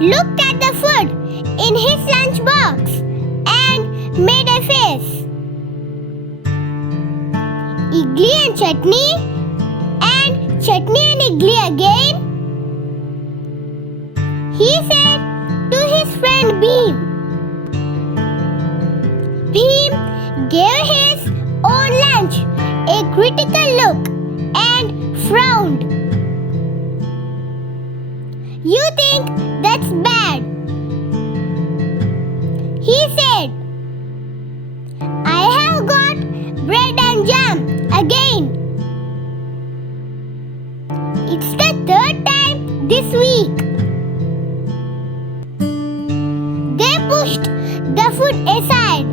looked at the food in his lunchbox and made a face. Idli and chutney, and chutney and idli again, he said to his friend Bheem. Bheem gave his own lunch a critical look and frowned. You think that's bad? He said. I have got bread and jam again. It's the third time this week. They pushed the food aside.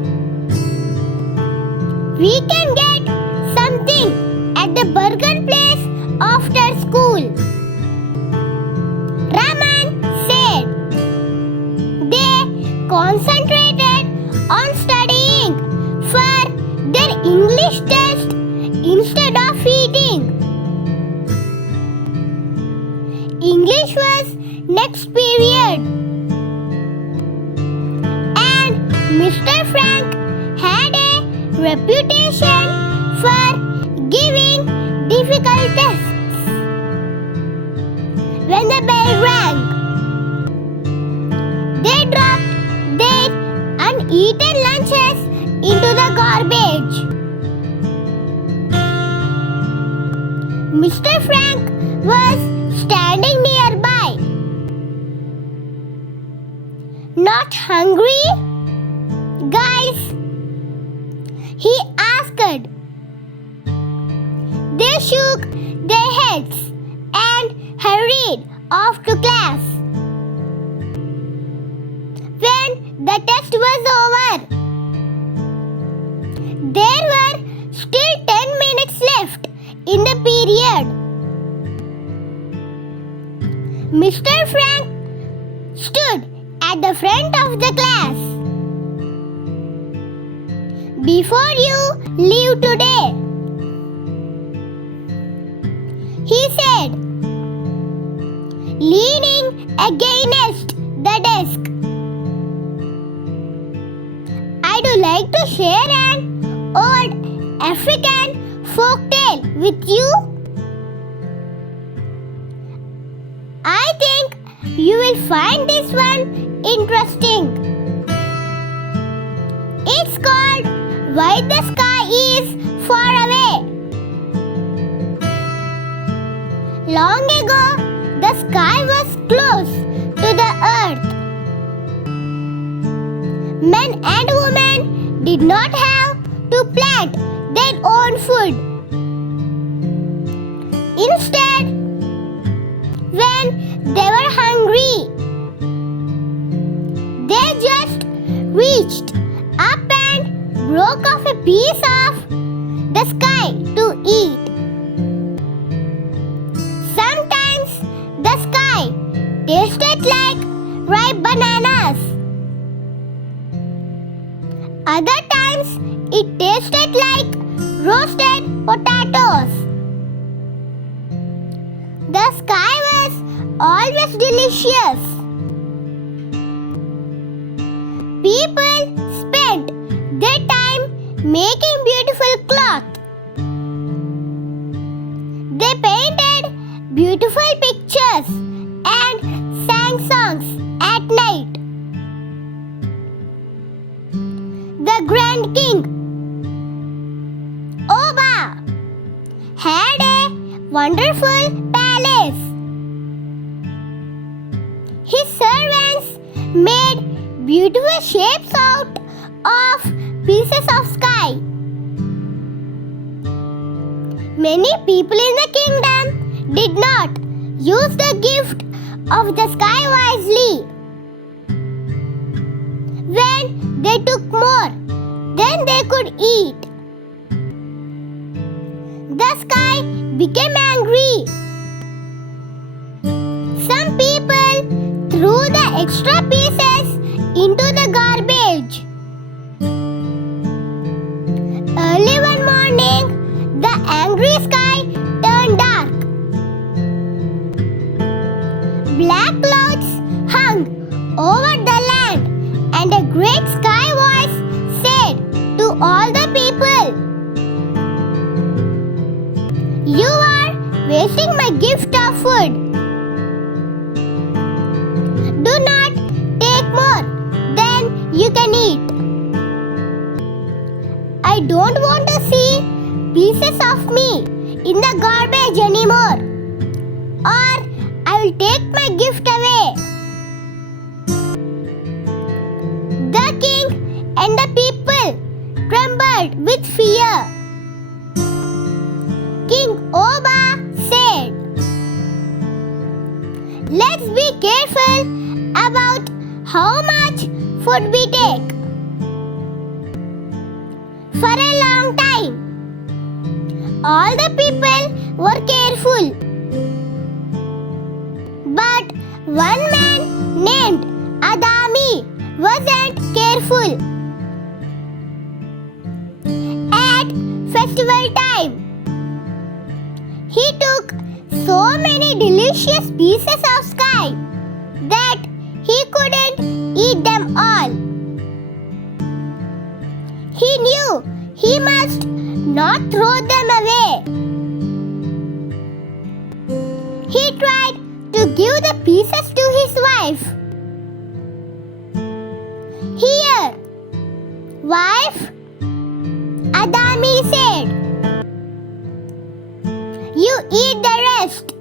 We can get something at the burger place after school, Raman said. They concentrated on studying for their English test instead of eating. English was next period, and Mr. Frank had a reputation for giving difficult tests. When the bell rang, they dropped their uneaten lunches into the garbage. Mr. Frank was standing nearby. Not hungry, guys? He asked. They shook their heads and hurried off to class. When the test was over, there were still 10 minutes left in the period. Mr. Frank stood at the front of the class. Before you leave today, he said, leaning against the desk, I'd like to share an old African folk tale with you. I think you will find this one interesting. It's called Why the Sky is Far Away. Long ago, the sky was close to the earth. Men and women did not have to plant their own food. Instead, when they were hungry, they just reached up and broke off a piece of the sky to eat. Sometimes the sky tasted like ripe bananas. Other times it tasted like roasted potatoes. The sky was always delicious. People spent their time making beautiful cloth. They painted beautiful pictures and sang songs at night. The Grand King, Oba, had a wonderful palace. His servants made beautiful shapes out of pieces of sky. Many people in the kingdom did not use the gift of the sky wisely. When they took more than they could eat, the sky became angry. Some people threw the extra pieces into the garbage. Early one morning, the angry sky turned dark. Black clouds hung great sky voice said to all the people, "You are wasting my gift of food. Do not take more than you can eat. I don't want to see pieces of me in the garbage anymore, or I will take my gift away." The king and the people trembled with fear. King Oba said, "Let's be careful about how much food we take." For a long time, all the people were careful. But one man named Adami wasn't careful. At festival time, he took so many delicious pieces of sky that he couldn't eat them all. He knew he must not throw them away. He tried to give the pieces to his wife. "Here, wife," Adami said. "You eat the rest."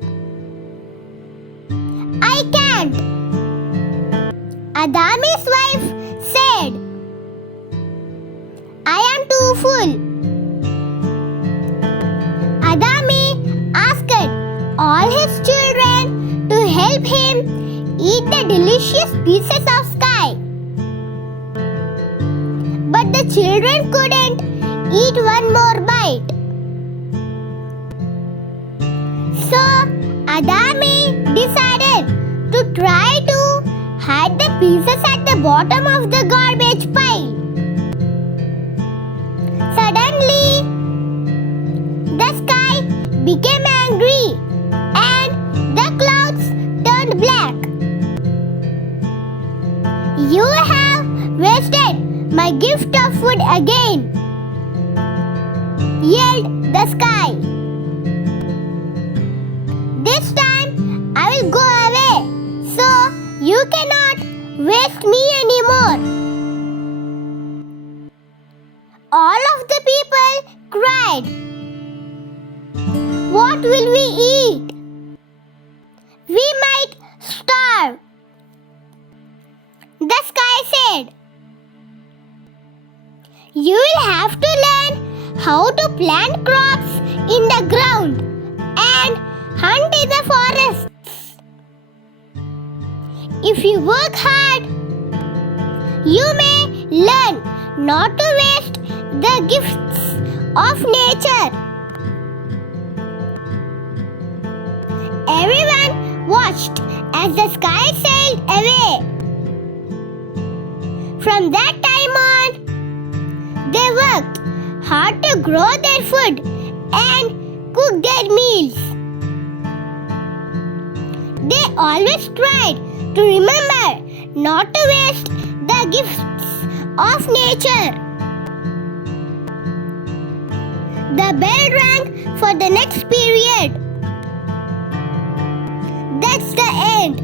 "I can't," Adami's wife said. "I am too full." Adami asked all his children to help him eat the delicious pieces of sky. But the children couldn't eat one more bite. So Adami decided to try to hide the pieces at the bottom of the garbage pile. Suddenly, the sky became angry and the clouds turned black. "You have wasted my gift of food again," yelled the sky. "This time I will go away, so you cannot waste me anymore." All of the people cried, "What will we eat? We might starve." The sky said, "You will have to learn how to plant crops in the ground and hunt in the forests. If you work hard, you may learn not to waste the gifts of nature." Everyone watched as the sky sailed away. From that time on, they worked hard to grow their food and cook their meals. They always tried to remember not to waste the gifts of nature. The bell rang for the next period. "That's the end,"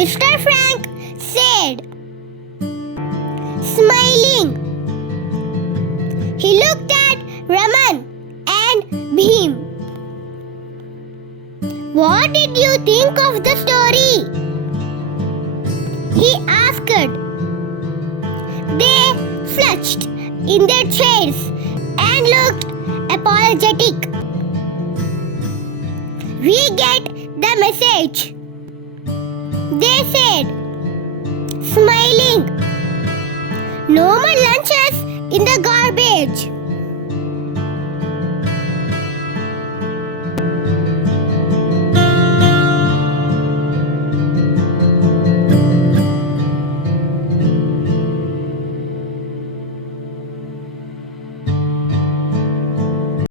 Mr. Frank said, smiling. He looked at Raman and Bhim. "What did you think of the story?" he asked. They flushed in their chairs and looked apologetic. "We get the message," they said, smiling. "No more lunches in the garbage."